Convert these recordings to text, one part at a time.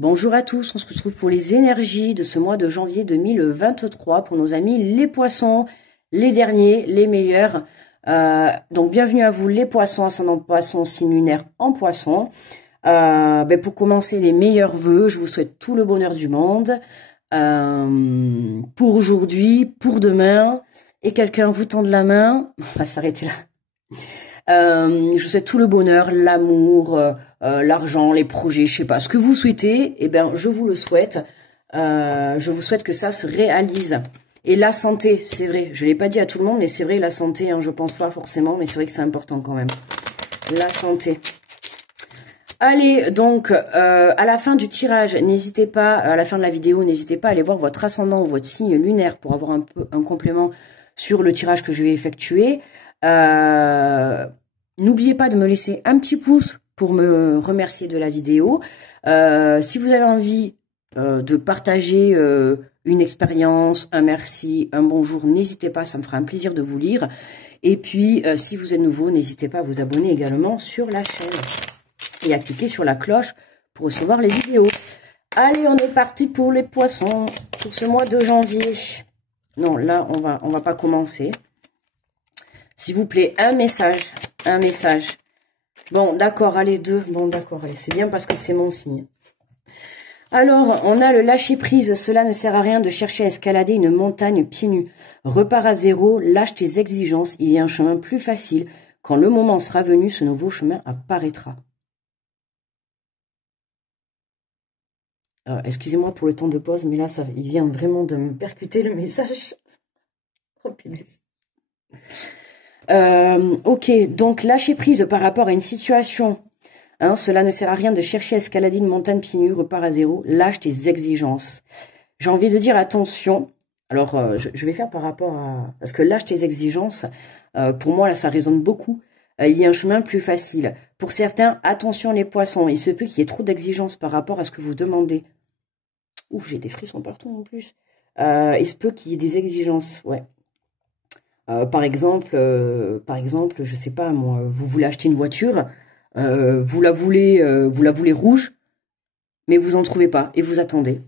Bonjour à tous, on se retrouve pour les énergies de ce mois de janvier 2023 pour nos amis les poissons, les derniers, les meilleurs. Donc bienvenue à vous les poissons, ascendant poisson, signe lunaire en poisson. Pour commencer, les meilleurs vœux, je vous souhaite tout le bonheur du monde pour aujourd'hui, pour demain. Et quelqu'un vous tend la main, on va s'arrêter là. Je vous souhaite tout le bonheur, l'amour, l'argent, les projets, je sais pas, ce que vous souhaitez, eh bien, je vous le souhaite. Je vous souhaite que ça se réalise. Et la santé, c'est vrai, je l'ai pas dit à tout le monde, mais c'est vrai, la santé, hein, je pense pas forcément, mais c'est vrai que c'est important quand même. La santé. Allez, donc, à la fin du tirage, n'hésitez pas, à la fin de la vidéo, n'hésitez pas à aller voir votre ascendant ou votre signe lunaire pour avoir un complément sur le tirage que je vais effectuer. N'oubliez pas de me laisser un petit pouce pour me remercier de la vidéo. Si vous avez envie de partager une expérience, un merci, un bonjour, n'hésitez pas, ça me fera un plaisir de vous lire. Et puis, si vous êtes nouveau, n'hésitez pas à vous abonner également sur la chaîne et à cliquer sur la cloche pour recevoir les vidéos. Allez, on est parti pour les poissons pour ce mois de janvier. Non, là, on va pas commencer. S'il vous plaît, un message, un message. Bon, d'accord, allez, deux. Bon, d'accord, allez, c'est bien parce que c'est mon signe. Alors, on a le lâcher-prise. Cela ne sert à rien de chercher à escalader une montagne pieds nus. Repars à zéro, lâche tes exigences. Il y a un chemin plus facile. Quand le moment sera venu, ce nouveau chemin apparaîtra. Excusez-moi pour le temps de pause, mais là, il vient vraiment de me percuter le message. Oh, punaise. Ok, donc lâcher prise par rapport à une situation. Hein, cela ne sert à rien de chercher à escalader une montagne pieds nus, repars à zéro, lâche tes exigences. J'ai envie de dire attention. Alors, je vais faire par rapport à... Parce que lâche tes exigences, pour moi, là, ça résonne beaucoup. Il y a un chemin plus facile. Pour certains, attention les poissons. Il se peut qu'il y ait trop d'exigences par rapport à ce que vous demandez. Ouf, j'ai des frissons partout en plus. Il se peut qu'il y ait des exigences, ouais. Par exemple, je sais pas moi, vous voulez acheter une voiture, vous la voulez rouge, mais vous en trouvez pas et vous attendez.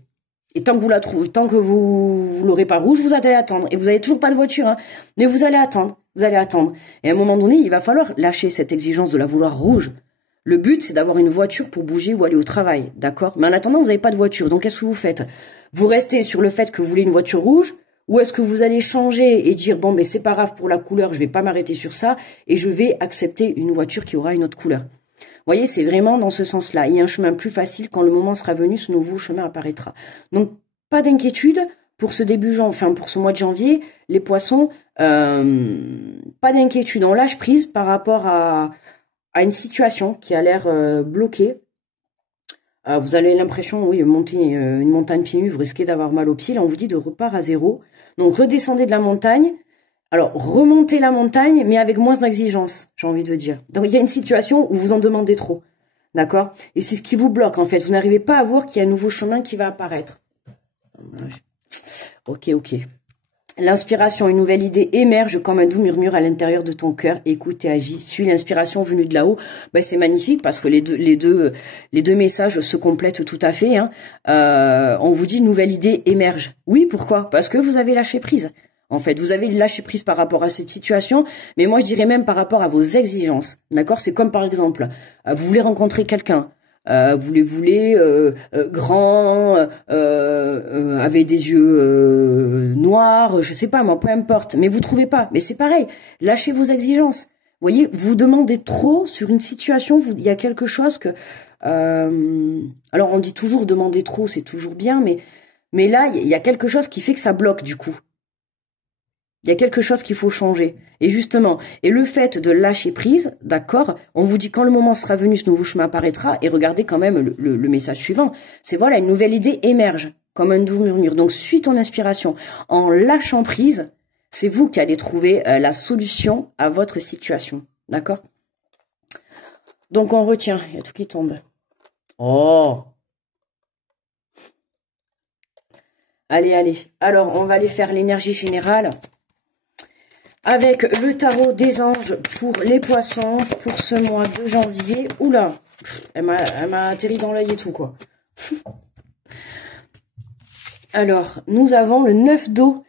Et tant que vous la trouvez, tant que vous l'aurez pas rouge, vous allez attendre. Et vous avez toujours pas de voiture, hein, mais vous allez attendre, vous allez attendre. Et à un moment donné, il va falloir lâcher cette exigence de la vouloir rouge. Le but, c'est d'avoir une voiture pour bouger ou aller au travail, d'accord? Mais en attendant, vous n'avez pas de voiture, donc qu'est-ce que vous faites? Vous restez sur le fait que vous voulez une voiture rouge? Ou est-ce que vous allez changer et dire, bon, mais c'est pas grave pour la couleur, je vais pas m'arrêter sur ça, et je vais accepter une voiture qui aura une autre couleur. Vous voyez, c'est vraiment dans ce sens-là. Il y a un chemin plus facile, quand le moment sera venu, ce nouveau chemin apparaîtra. Donc, pas d'inquiétude pour ce pour ce mois de janvier, les poissons, pas d'inquiétude. On lâche prise par rapport à une situation qui a l'air bloquée. Vous avez l'impression, oui, monter une montagne pieds nus, vous risquez d'avoir mal aux pieds. Là, on vous dit de repart à zéro. Donc, redescendez de la montagne. Alors, remontez la montagne, mais avec moins d'exigence, j'ai envie de dire. Donc, il y a une situation où vous en demandez trop. D'accord? Et c'est ce qui vous bloque, en fait. Vous n'arrivez pas à voir qu'il y a un nouveau chemin qui va apparaître. Ok. L'inspiration, une nouvelle idée émerge comme un doux murmure à l'intérieur de ton cœur. Écoute et agis. Suis l'inspiration venue de là-haut. C'est magnifique parce que les deux messages se complètent tout à fait. Hein. On vous dit nouvelle idée émerge. Oui, pourquoi? Parce que vous avez lâché prise. En fait, vous avez lâché prise par rapport à cette situation, mais moi je dirais même par rapport à vos exigences. D'accord? C'est comme par exemple, vous voulez rencontrer quelqu'un. Vous les voulez grand, avec des yeux noirs, je sais pas moi, peu importe. Mais vous trouvez pas. Mais c'est pareil. Lâchez vos exigences. Vous voyez, vous demandez trop sur une situation. Il y a quelque chose que. Alors on dit toujours demander trop, c'est toujours bien, mais là il y a quelque chose qui fait que ça bloque du coup. Il y a quelque chose qu'il faut changer. Et justement, et le fait de lâcher prise, d'accord, on vous dit quand le moment sera venu, ce nouveau chemin apparaîtra, et regardez quand même le message suivant. C'est voilà, une nouvelle idée émerge, comme un doux murmure. Donc, suis ton inspiration. En lâchant prise, c'est vous qui allez trouver la solution à votre situation. D'accord? Donc, on retient. Il y a tout qui tombe. Oh! Allez. Alors, on va aller faire l'énergie générale. Avec le tarot des anges pour les poissons, pour ce mois de janvier. Oula, elle m'a atterri dans l'œil et tout, quoi. Alors, nous avons le 9 d'eau.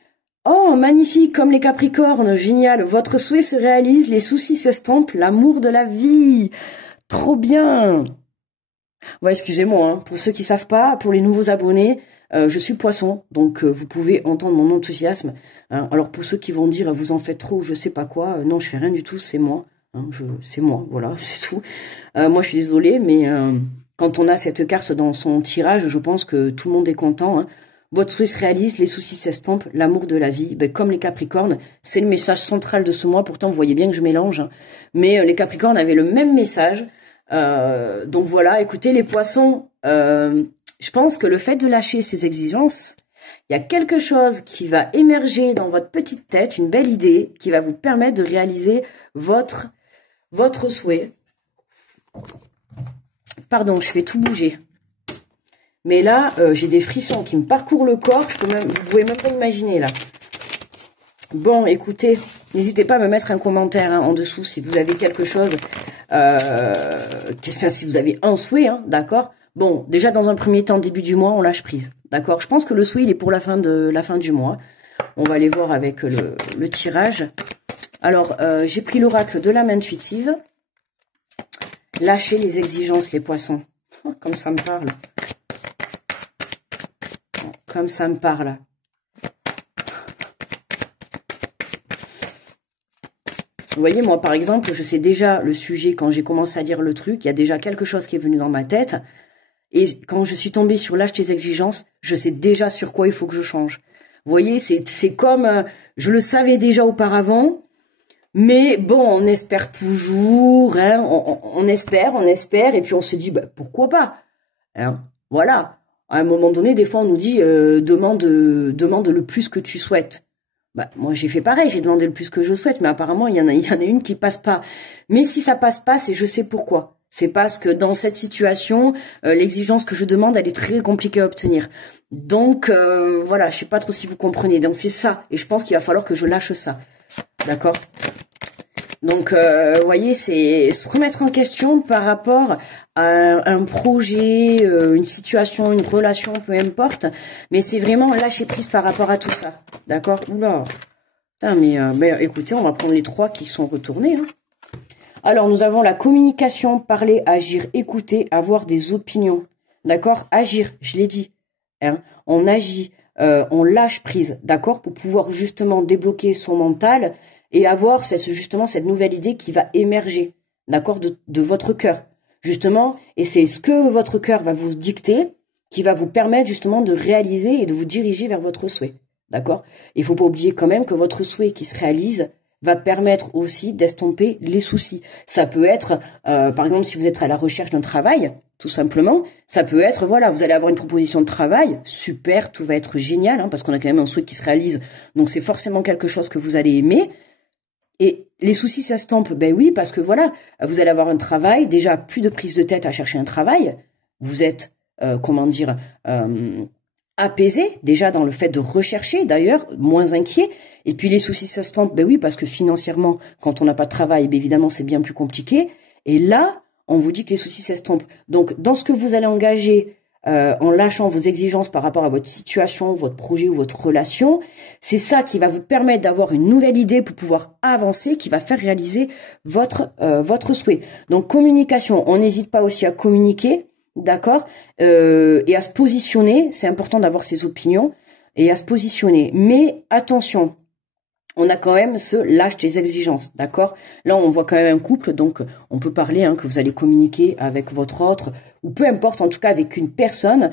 Oh, magnifique, comme les Capricornes, génial. Votre souhait se réalise, les soucis s'estompent, l'amour de la vie. Trop bien. Ouais, excusez-moi, hein. Pour ceux qui savent pas, pour les nouveaux abonnés, je suis poisson, donc vous pouvez entendre mon enthousiasme. Hein. Alors pour ceux qui vont dire vous en faites trop, je sais pas quoi, non, je fais rien du tout, c'est moi. Hein, c'est moi, voilà, c'est tout. Moi, je suis désolée, mais quand on a cette carte dans son tirage, je pense que tout le monde est content. Hein. Votre souhait se réalise, les soucis s'estompent, l'amour de la vie, ben, comme les Capricornes, c'est le message central de ce mois. Pourtant, vous voyez bien que je mélange, hein. Mais les Capricornes avaient le même message. Donc voilà, écoutez les poissons, je pense que le fait de lâcher ces exigences, il y a quelque chose qui va émerger dans votre petite tête, une belle idée qui va vous permettre de réaliser votre souhait. Pardon, je fais tout bouger. Mais là, j'ai des frissons qui me parcourent le corps, vous pouvez même pas imaginer là. Bon, écoutez, n'hésitez pas à me mettre un commentaire hein, en dessous si vous avez quelque chose, si vous avez un souhait, hein, d'accord. Bon, déjà dans un premier temps, début du mois, on lâche prise, d'accord. Je pense que le souhait, il est pour la fin du mois. On va aller voir avec le tirage. Alors, j'ai pris l'oracle de l'âme intuitive. Lâchez les exigences, les poissons. Oh, comme ça me parle. Comme ça me parle. Vous voyez, moi, par exemple, je sais déjà le sujet quand j'ai commencé à lire le truc. Il y a déjà quelque chose qui est venu dans ma tête. Et quand je suis tombée sur lâche tes exigences, je sais déjà sur quoi il faut que je change. Vous voyez, c'est comme... je le savais déjà auparavant. Mais bon, on espère toujours. Hein, on espère. Et puis on se dit, bah, pourquoi pas hein, voilà. À un moment donné, des fois, on nous dit, demande le plus que tu souhaites. Bah, moi, j'ai fait pareil, j'ai demandé le plus que je souhaite, mais apparemment, il y en a une qui passe pas. Mais si ça passe pas, c'est je sais pourquoi. C'est parce que dans cette situation, l'exigence que je demande, elle est très compliquée à obtenir. Donc, voilà, je sais pas trop si vous comprenez. Donc, c'est ça. Et je pense qu'il va falloir que je lâche ça. D'accord ? Donc, vous voyez, c'est se remettre en question par rapport à un projet, une situation, une relation, peu importe. Mais c'est vraiment lâcher prise par rapport à tout ça. D'accord? Oula. Putain, mais écoutez, on va prendre les 3 qui sont retournés. Hein. Alors, nous avons la communication, parler, agir, écouter, avoir des opinions. D'accord? Agir, je l'ai dit. Hein. On agit, on lâche prise. D'accord? Pour pouvoir justement débloquer son mental et avoir cette nouvelle idée qui va émerger, d'accord, de votre cœur, justement, et c'est ce que votre cœur va vous dicter, qui va vous permettre justement de réaliser et de vous diriger vers votre souhait, d'accord. Il faut pas oublier quand même que votre souhait qui se réalise va permettre aussi d'estomper les soucis. Ça peut être, par exemple, si vous êtes à la recherche d'un travail, tout simplement, ça peut être, voilà, vous allez avoir une proposition de travail, super, tout va être génial, hein, parce qu'on a quand même un souhait qui se réalise, donc c'est forcément quelque chose que vous allez aimer. Et les soucis s'estompent, ben oui, parce que voilà, vous allez avoir un travail, déjà plus de prise de tête à chercher un travail, vous êtes, apaisé, déjà dans le fait de rechercher, d'ailleurs, moins inquiet, et puis les soucis s'estompent, ben oui, parce que financièrement, quand on n'a pas de travail, ben évidemment, c'est bien plus compliqué, et là, on vous dit que les soucis s'estompent. Donc, dans ce que vous allez engager, en lâchant vos exigences par rapport à votre situation, votre projet ou votre relation, c'est ça qui va vous permettre d'avoir une nouvelle idée pour pouvoir avancer, qui va faire réaliser votre souhait. Donc communication, on n'hésite pas aussi à communiquer, d'accord, et à se positionner. C'est important d'avoir ses opinions et à se positionner. Mais attention. On a quand même ce lâche des exigences, d'accord? Là, on voit quand même un couple, donc on peut parler hein, que vous allez communiquer avec votre autre, ou peu importe, en tout cas avec une personne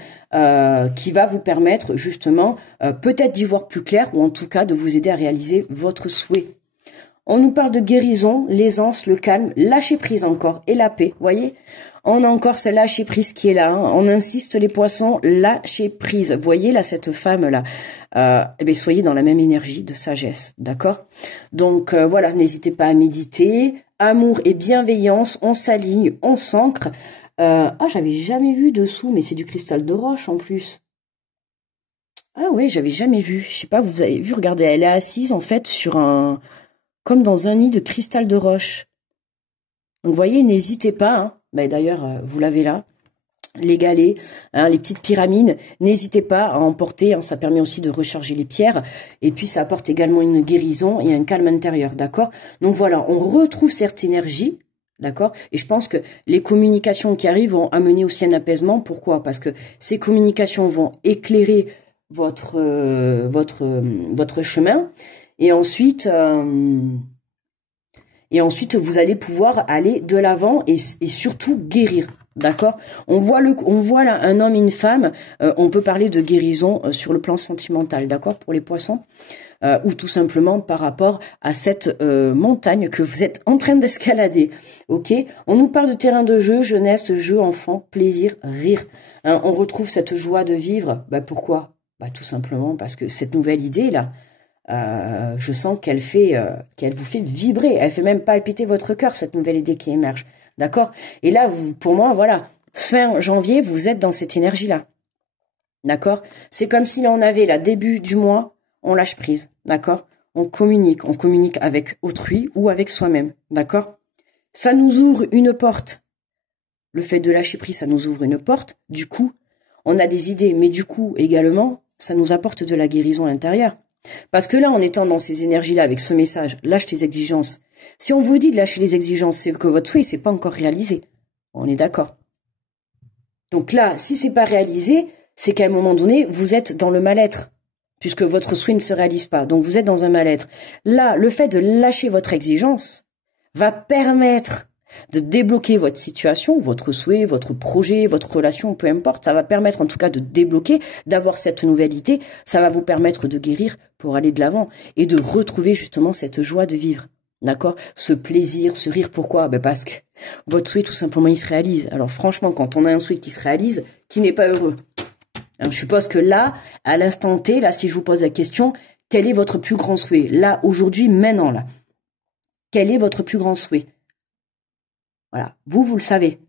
qui va vous permettre justement peut-être d'y voir plus clair, ou en tout cas de vous aider à réaliser votre souhait. On nous parle de guérison, l'aisance, le calme, lâcher prise encore, et la paix, voyez? On a encore ce lâcher prise qui est là, hein. On insiste les poissons, lâcher prise. Voyez là cette femme là, eh bien, soyez dans la même énergie de sagesse, d'accord? Donc voilà, n'hésitez pas à méditer, amour et bienveillance, on s'aligne, on s'ancre. J'avais jamais vu dessous, mais c'est du cristal de roche en plus. Ah oui, j'avais jamais vu. Je sais pas, vous avez vu, regardez, elle est assise en fait sur comme dans un nid de cristal de roche. Donc, vous voyez, n'hésitez pas. Hein. Bah, d'ailleurs, vous l'avez là. les galets, hein, les petites pyramides, n'hésitez pas à emporter, hein, ça permet aussi de recharger les pierres, et puis ça apporte également une guérison et un calme intérieur, d'accord? Donc voilà, on retrouve cette énergie, d'accord? Et je pense que les communications qui arrivent vont amener aussi un apaisement. Pourquoi? Parce que ces communications vont éclairer votre chemin, et ensuite... vous allez pouvoir aller de l'avant et surtout guérir. D'accord? On voit là un homme et une femme. On peut parler de guérison sur le plan sentimental, d'accord, pour les poissons, ou tout simplement par rapport à cette montagne que vous êtes en train d'escalader. Ok? On nous parle de terrain de jeu, jeunesse, jeu, enfant, plaisir, rire. Hein, on retrouve cette joie de vivre. Bah pourquoi? Bah tout simplement parce que cette nouvelle idée là. Je sens qu'elle vous fait vibrer, elle fait même palpiter votre cœur, cette nouvelle idée qui émerge, d'accord? Et là, pour moi, voilà, fin janvier, vous êtes dans cette énergie-là, d'accord? C'est comme si là, on avait, là, début du mois, on lâche prise, d'accord? On communique avec autrui ou avec soi-même, d'accord? Ça nous ouvre une porte. Le fait de lâcher prise, ça nous ouvre une porte. Du coup, on a des idées, mais du coup, également, ça nous apporte de la guérison intérieure. Parce que là, en étant dans ces énergies-là, avec ce message, lâche tes exigences. Si on vous dit de lâcher les exigences, c'est que votre souhait, c'est pas encore réalisé. On est d'accord. Donc là, si c'est pas réalisé, c'est qu'à un moment donné, vous êtes dans le mal-être, puisque votre souhait ne se réalise pas. Donc vous êtes dans un mal-être. Là, le fait de lâcher votre exigence va permettre de débloquer votre situation, votre souhait, votre projet, votre relation, peu importe. Ça va permettre en tout cas de débloquer, d'avoir cette nouvelle idée. Ça va vous permettre de guérir pour aller de l'avant et de retrouver justement cette joie de vivre. D'accord? Ce plaisir, ce rire, pourquoi? Ben parce que votre souhait tout simplement il se réalise. Alors franchement, quand on a un souhait qui se réalise, qui n'est pas heureux. Alors, je suppose que là, à l'instant T, là, si je vous pose la question, quel est votre plus grand souhait? Là, aujourd'hui, maintenant, là. Quel est votre plus grand souhait? Voilà, vous le savez.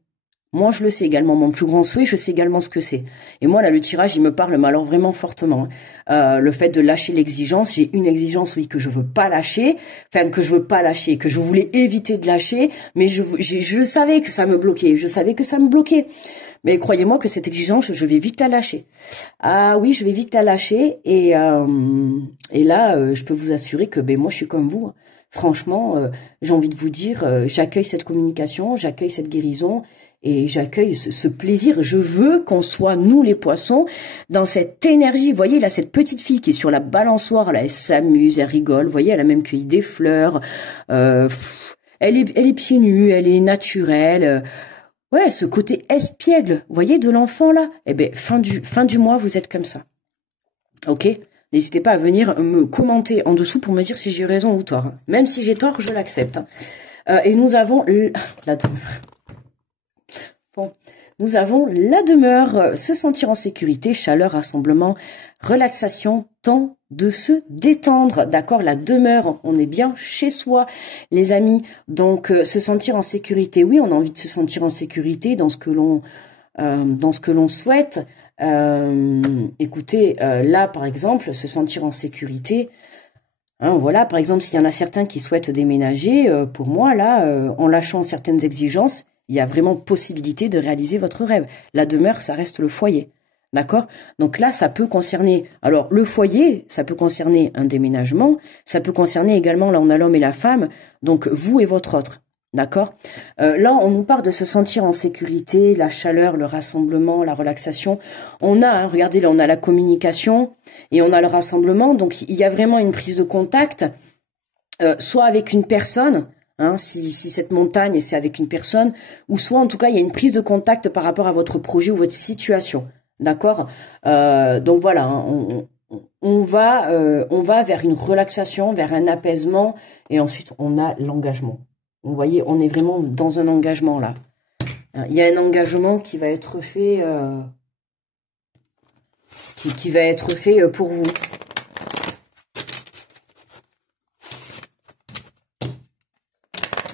Moi, je le sais également, mon plus grand souhait, je sais également ce que c'est. Et moi, là, le tirage, il me parle, mais alors vraiment fortement. Le fait de lâcher l'exigence, j'ai une exigence, oui, que je veux pas lâcher, que je voulais éviter de lâcher, mais je savais que ça me bloquait, Mais croyez-moi que cette exigence, je vais vite la lâcher. Ah oui, je vais vite la lâcher, et là, je peux vous assurer que, moi, je suis comme vous, hein. Franchement, j'ai envie de vous dire, j'accueille cette communication, j'accueille cette guérison et j'accueille ce plaisir. Je veux qu'on soit, nous les poissons, dans cette énergie. Vous voyez, là, cette petite fille qui est sur la balançoire, là, elle s'amuse, elle rigole. Vous voyez, elle a même cueilli des fleurs. Elle est pieds nus, elle est naturelle. Ouais, ce côté espiègle, vous voyez, de l'enfant, là. Eh ben, fin du mois, vous êtes comme ça. Ok? N'hésitez pas à venir me commenter en dessous pour me dire si j'ai raison ou tort. Même si j'ai tort, je l'accepte. Et nous avons la demeure. Bon, nous avons la demeure, se sentir en sécurité, chaleur, rassemblement, relaxation, temps de se détendre. D'accord, la demeure, on est bien chez soi, les amis. Donc, se sentir en sécurité. Oui, on a envie de se sentir en sécurité dans ce que l'on souhaite. Écoutez, là par exemple, se sentir en sécurité, hein, voilà, par exemple, s'il y en a certains qui souhaitent déménager, pour moi là, en lâchant certaines exigences, il y a vraiment possibilité de réaliser votre rêve. La demeure, ça reste le foyer, d'accord? Donc là, ça peut concerner, alors le foyer, ça peut concerner un déménagement, ça peut concerner également, là on a l'homme et la femme, donc vous et votre autre. D'accord? Là, on nous parle de se sentir en sécurité, la chaleur, le rassemblement, la relaxation. On a, hein, regardez, là, on a la communication et on a le rassemblement. Donc, il y a vraiment une prise de contact, soit avec une personne, hein, si cette montagne, c'est avec une personne, ou soit, en tout cas, il y a une prise de contact par rapport à votre projet ou votre situation. D'accord? Donc, voilà, hein, on va vers une relaxation, vers un apaisement, et ensuite, on a l'engagement. Vous voyez, on est vraiment dans un engagement là. Il y a un engagement qui va être fait, qui va être fait pour vous.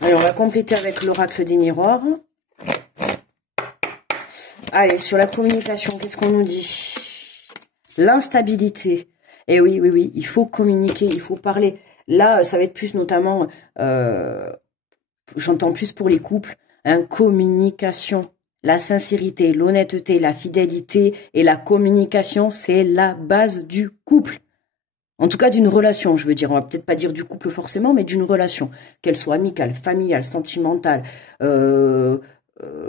Alors, on va compléter avec l'oracle des miroirs. Allez, sur la communication, qu'est-ce qu'on nous dit? L'instabilité. Et oui, il faut communiquer, il faut parler. Là, ça va être plus notamment... j'entends plus pour les couples, hein, communication, La sincérité, l'honnêteté, la fidélité et la communication, c'est la base du couple. En tout cas, d'une relation, je veux dire. On va peut-être pas dire du couple forcément, mais d'une relation. Qu'elle soit amicale, familiale, sentimentale,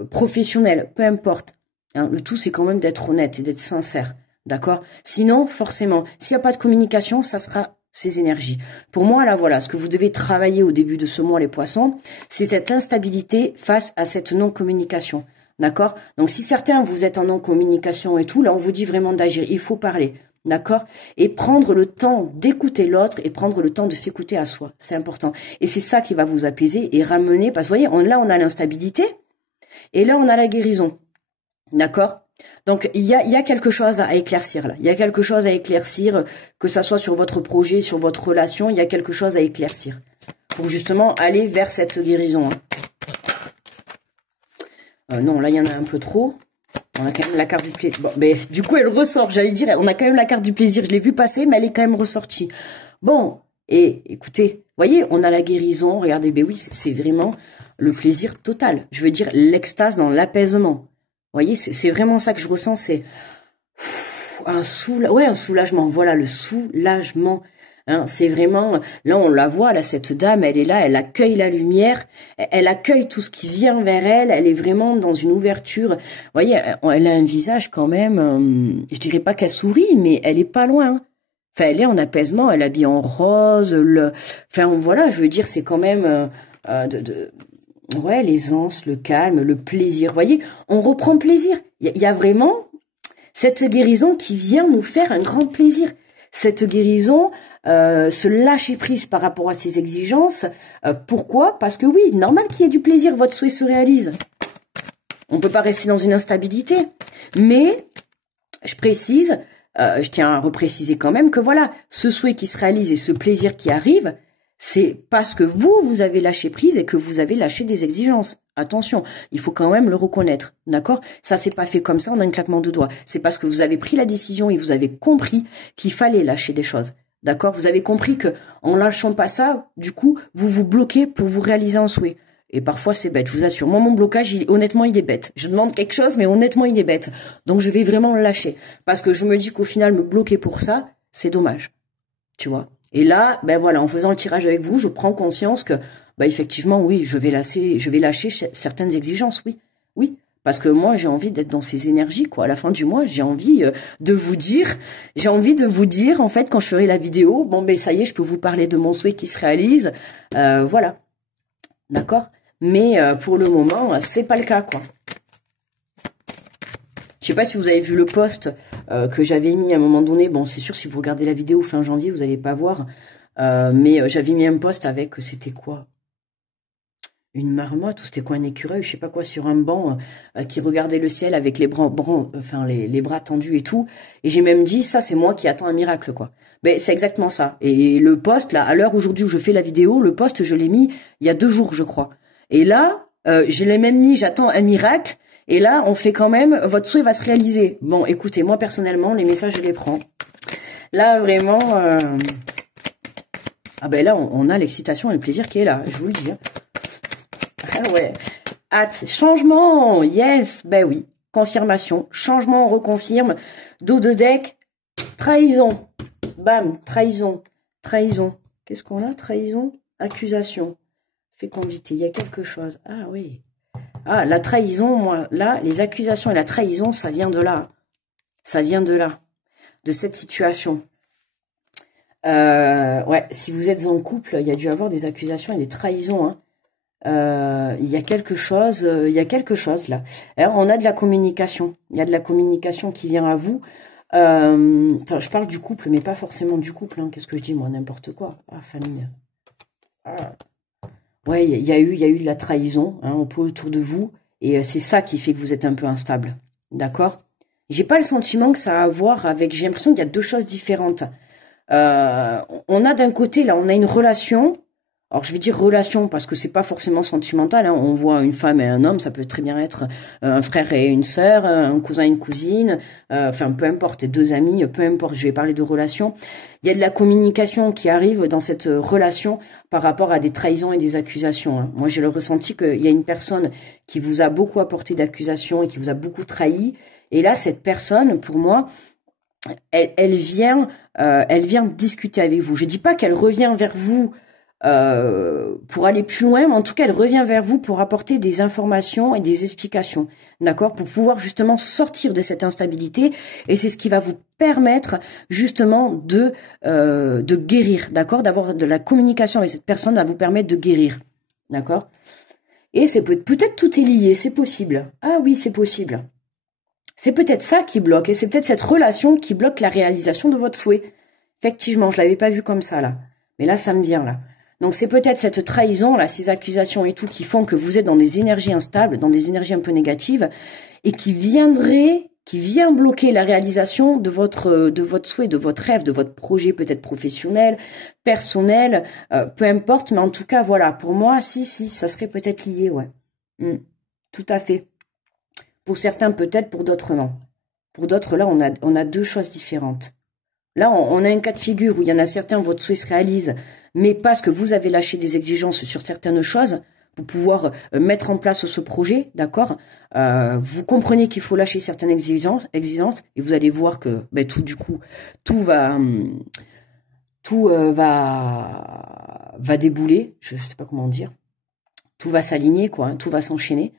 professionnelle, peu importe. Hein, le tout, c'est quand même d'être honnête et d'être sincère. D'accord? Sinon, forcément, s'il n'y a pas de communication, ça sera ces énergies. Pour moi, là, voilà, ce que vous devez travailler au début de ce mois, les poissons, c'est cette instabilité face à cette non-communication. D'accord? Donc, si certains, vous êtes en non-communication et tout, là, on vous dit vraiment d'agir. Il faut parler. D'accord? Et prendre le temps d'écouter l'autre et prendre le temps de s'écouter à soi. C'est important. Et c'est ça qui va vous apaiser et ramener, parce que vous voyez, là, on a l'instabilité et là, on a la guérison. D'accord? Donc, il y a quelque chose à éclaircir là. Il y a quelque chose à éclaircir, que ça soit sur votre projet, sur votre relation, il y a quelque chose à éclaircir. Pour justement aller vers cette guérison. Hein. Non, là, il y en a un peu trop. On a quand même la carte du plaisir. Bon, mais du coup, elle ressort. J'allais dire, on a quand même la carte du plaisir. Je l'ai vue passer, mais elle est quand même ressortie. Bon, et écoutez, voyez, on a la guérison. Regardez, ben oui, c'est vraiment le plaisir total. Je veux dire, l'extase dans l'apaisement. Vous voyez, c'est vraiment ça que je ressens, c'est un soulagement. Voilà, le soulagement. Hein, c'est vraiment, là on la voit, là cette dame, elle est là, elle accueille la lumière, elle accueille tout ce qui vient vers elle, elle est vraiment dans une ouverture. Vous voyez, elle a un visage quand même, je dirais pas qu'elle sourit, mais elle est pas loin. Enfin, elle est en apaisement, elle habille en rose, enfin voilà, je veux dire, c'est quand même ouais, l'aisance, le calme, le plaisir. Vous voyez, on reprend plaisir. Il y a vraiment cette guérison qui vient nous faire un grand plaisir. Cette guérison, se lâcher prise par rapport à ses exigences. Pourquoi? Parce que oui, normal qu'il y ait du plaisir, votre souhait se réalise. On ne peut pas rester dans une instabilité. Mais, je précise, je tiens à repréciser quand même que voilà, ce souhait qui se réalise et ce plaisir qui arrive, c'est parce que vous avez lâché prise et que vous avez lâché des exigences. Attention, il faut quand même le reconnaître, d'accord? Ça, c'est pas fait comme ça en un claquement de doigts. C'est parce que vous avez pris la décision et vous avez compris qu'il fallait lâcher des choses. D'accord? Vous avez compris que en lâchant pas ça, du coup, vous vous bloquez pour vous réaliser un souhait. Et parfois, c'est bête, je vous assure. Moi, mon blocage, honnêtement, il est bête. Je demande quelque chose, mais honnêtement, il est bête. Donc, je vais vraiment le lâcher. Parce que je me dis qu'au final, me bloquer pour ça, c'est dommage. Tu vois? Et là, ben voilà, en faisant le tirage avec vous, je prends conscience que, ben effectivement, oui, je vais lâcher certaines exigences, oui. Oui. Parce que moi, j'ai envie d'être dans ces énergies, quoi. À la fin du mois, j'ai envie de vous dire, en fait, quand je ferai la vidéo, bon, ben ça y est, je peux vous parler de mon souhait qui se réalise. Voilà. D'accord? Mais pour le moment, c'est pas le cas, quoi. Je sais pas si vous avez vu le post que j'avais mis à un moment donné. Bon, c'est sûr, si vous regardez la vidéo fin janvier, vous allez pas voir. Mais j'avais mis un post avec, c'était quoi? Une marmotte ou c'était quoi, un écureuil, je sais pas quoi, sur un banc qui regardait le ciel avec les bras tendus et tout. Et j'ai même dit, ça c'est moi qui attends un miracle, quoi. Mais c'est exactement ça. Et le post, là, à l'heure aujourd'hui où je fais la vidéo, le post, je l'ai mis il y a 2 jours, je crois. Et là, je l'ai même mis, j'attends un miracle. Et là, on fait quand même, votre souhait va se réaliser. Bon, écoutez, moi personnellement, les messages, je les prends. Là, vraiment, ah ben là, on a l'excitation et le plaisir qui est là, je vous le dis. Hein. Ah ouais, hâte, changement, yes, ben oui, confirmation, changement, on reconfirme, dos de deck, trahison, bam, trahison, qu'est-ce qu'on a, trahison, accusation, fécondité, il y a quelque chose, ah oui, ah, la trahison, moi, là, les accusations et la trahison, ça vient de là, de cette situation. Ouais, si vous êtes en couple, il y a dû avoir des accusations et des trahisons, hein. Il y a quelque chose là. Alors, on a de la communication. Il y a de la communication qui vient à vous. Enfin, je parle du couple, mais pas forcément du couple. Hein. Qu'est-ce que je dis, moi, n'importe quoi. Ah, famille. Ah. Ouais, il y a eu de la trahison, hein, un peu autour de vous. Et c'est ça qui fait que vous êtes un peu instable. D'accord? J'ai pas le sentiment que ça a à voir avec... J'ai l'impression qu'il y a 2 choses différentes. On a d'un côté, là, on a une relation... alors je vais dire relation parce que c'est pas forcément sentimental, hein. On voit une femme et un homme, ça peut très bien être un frère et une sœur, un cousin et une cousine, enfin peu importe, deux amis, peu importe, je vais parler de relation. Il y a de la communication qui arrive dans cette relation par rapport à des trahisons et des accusations, hein. Moi j'ai le ressenti qu'il y a une personne qui vous a beaucoup apporté d'accusations et qui vous a beaucoup trahi, et là cette personne, pour moi, elle vient discuter avec vous. Je dis pas qu'elle revient vers vous pour aller plus loin, mais en tout cas, elle revient vers vous pour apporter des informations et des explications, d'accord, pour pouvoir justement sortir de cette instabilité, et c'est ce qui va vous permettre justement de guérir, d'accord, d'avoir de la communication avec cette personne va vous permettre de guérir, d'accord, et c'est peut-être tout est lié, c'est possible, ah oui, c'est possible. C'est peut-être ça qui bloque, et c'est peut-être cette relation qui bloque la réalisation de votre souhait. Effectivement, je l'avais pas vu comme ça, là. Mais là, ça me vient, là. Donc, c'est peut-être cette trahison, là, ces accusations et tout, qui font que vous êtes dans des énergies instables, dans des énergies un peu négatives, et qui vient bloquer la réalisation de votre souhait, de votre rêve, de votre projet, peut-être professionnel, personnel, peu importe, mais en tout cas, voilà. Pour moi, si, ça serait peut-être lié, ouais. Tout à fait. Pour certains peut-être, pour d'autres non. Pour d'autres, là, on a deux choses différentes. Là, on a un cas de figure où il y en a certains, votre souhait se réalise, mais parce que vous avez lâché des exigences sur certaines choses pour pouvoir mettre en place ce projet, d'accord, vous comprenez qu'il faut lâcher certaines exigences, et vous allez voir que tout va débouler, je sais pas comment dire, tout va s'aligner, quoi, hein, tout va s'enchaîner.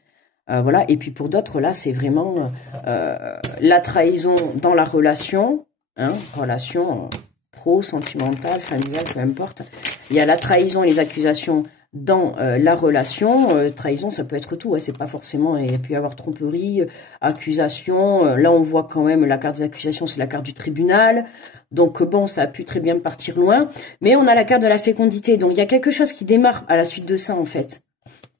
Voilà, et puis pour d'autres, là, c'est vraiment la trahison dans la relation, hein, relation pro, sentimentale, familiale, peu importe. Il y a la trahison et les accusations dans la relation. Trahison, ça peut être tout, hein, c'est pas forcément, il peut y avoir tromperie, accusation. Là, on voit quand même la carte des accusations, c'est la carte du tribunal. Donc bon, ça a pu très bien partir loin. Mais on a la carte de la fécondité, donc il y a quelque chose qui démarre à la suite de ça, en fait.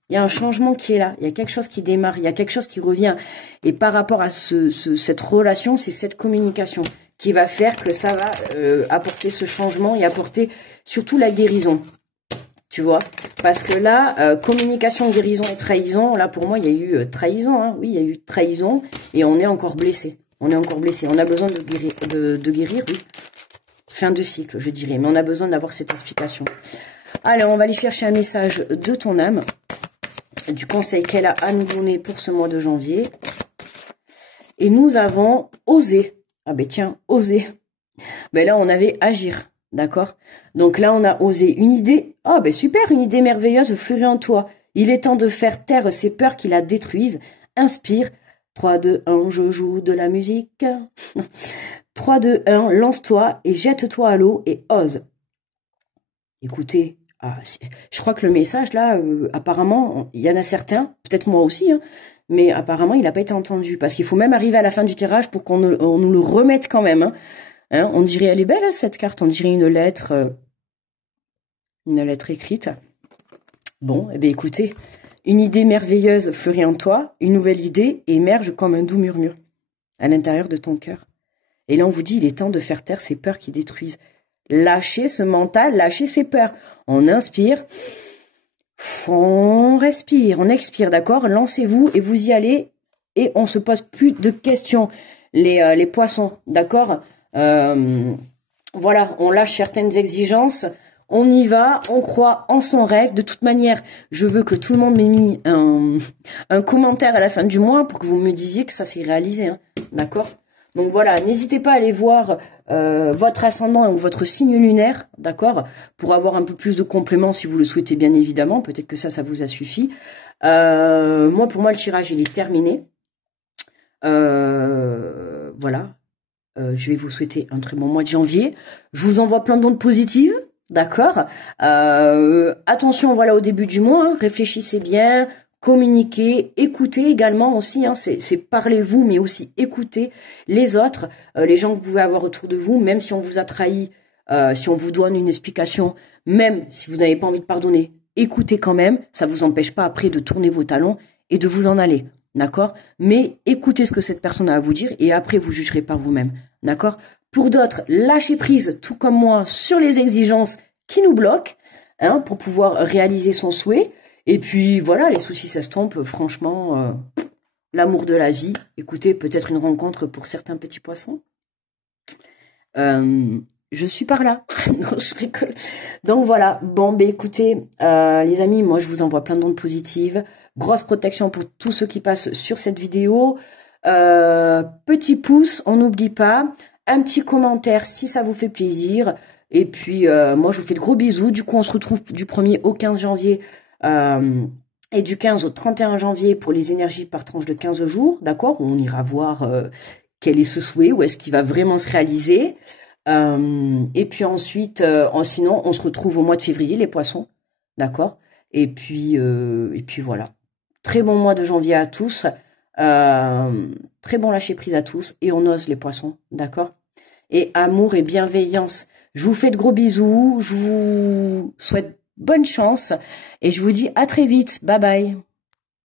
Il y a un changement qui est là, il y a quelque chose qui démarre, il y a quelque chose qui revient. Et par rapport à cette relation, c'est cette communication qui va faire que ça va apporter ce changement et apporter surtout la guérison. Tu vois, parce que là, communication, guérison et trahison, là pour moi, il y a eu trahison, hein. Oui, il y a eu trahison et on est encore blessé. On est encore blessé. On a besoin de guérir, oui. Fin de cycle, je dirais. Mais on a besoin d'avoir cette explication. Allez, on va aller chercher un message de ton âme, du conseil qu'elle a à nous donner pour ce mois de janvier. Et nous avons osé. Ah ben tiens, oser. Ben là, on avait agir, d'accord? Donc là, on a osé une idée. Ah ben super, une idée merveilleuse fleurit en toi. Il est temps de faire taire ces peurs qui la détruisent. Inspire. 3, 2, 1, je joue de la musique. 3, 2, 1, lance-toi et jette-toi à l'eau et ose. Écoutez, je crois que le message là, apparemment, il y en a certains, peut-être moi aussi, hein, mais apparemment il n'a pas été entendu, parce qu'il faut même arriver à la fin du tirage pour qu'on nous le remette quand même. Hein, on dirait, elle est belle, hein, cette carte, on dirait une lettre écrite. Bon, eh bien écoutez, une idée merveilleuse fleurit en toi, une nouvelle idée émerge comme un doux murmure à l'intérieur de ton cœur. Et là on vous dit, il est temps de faire taire ces peurs qui détruisent. Lâchez ce mental, lâchez ces peurs. On inspire, on respire, on expire, d'accord? Lancez-vous et vous y allez et on se pose plus de questions. Les poissons, d'accord? Voilà, on lâche certaines exigences, on y va, on croit en son rêve. De toute manière, je veux que tout le monde m'ait mis un commentaire à la fin du mois pour que vous me disiez que ça s'est réalisé, hein, d'accord? Donc voilà, n'hésitez pas à aller voir votre ascendant ou votre signe lunaire, d'accord, pour avoir un peu plus de compléments si vous le souhaitez, bien évidemment. Peut-être que ça vous a suffi. Pour moi, le tirage, il est terminé. Voilà. Je vais vous souhaiter un très bon mois de janvier. Je vous envoie plein d'ondes positives, d'accord. Attention, voilà, au début du mois, hein, réfléchissez bien. Communiquer, écouter également aussi, hein, c'est parlez-vous, mais aussi écouter les autres, les gens que vous pouvez avoir autour de vous, même si on vous a trahi, si on vous donne une explication, même si vous n'avez pas envie de pardonner, écoutez quand même, ça vous empêche pas après de tourner vos talons et de vous en aller, d'accord? Mais écoutez ce que cette personne a à vous dire et après vous jugerez par vous-même, d'accord? Pour d'autres, lâchez prise, tout comme moi, sur les exigences qui nous bloquent. hein, pour pouvoir réaliser son souhait. Et puis voilà, les soucis s'estompent, franchement, l'amour de la vie. Écoutez, peut-être une rencontre pour certains petits poissons. Je suis par là. Non, je rigole. Donc voilà, bon, ben écoutez, les amis, moi je vous envoie plein d'ondes positives. Grosse protection pour tous ceux qui passent sur cette vidéo. Petit pouce, on n'oublie pas. Un petit commentaire si ça vous fait plaisir. Et puis, moi je vous fais de gros bisous. Du coup, on se retrouve du 1er au 15 janvier. Et du 15 au 31 janvier pour les énergies par tranche de 15 jours. D'accord? On ira voir quel est ce souhait, où est-ce qu'il va vraiment se réaliser. Et puis ensuite, sinon, on se retrouve au mois de février, les poissons. D'accord? Et puis voilà. Très bon mois de janvier à tous. Très bon lâcher prise à tous. Et on ose les poissons. D'accord? Et amour et bienveillance. Je vous fais de gros bisous. Je vous souhaite bonne chance. Et je vous dis à très vite. Bye bye.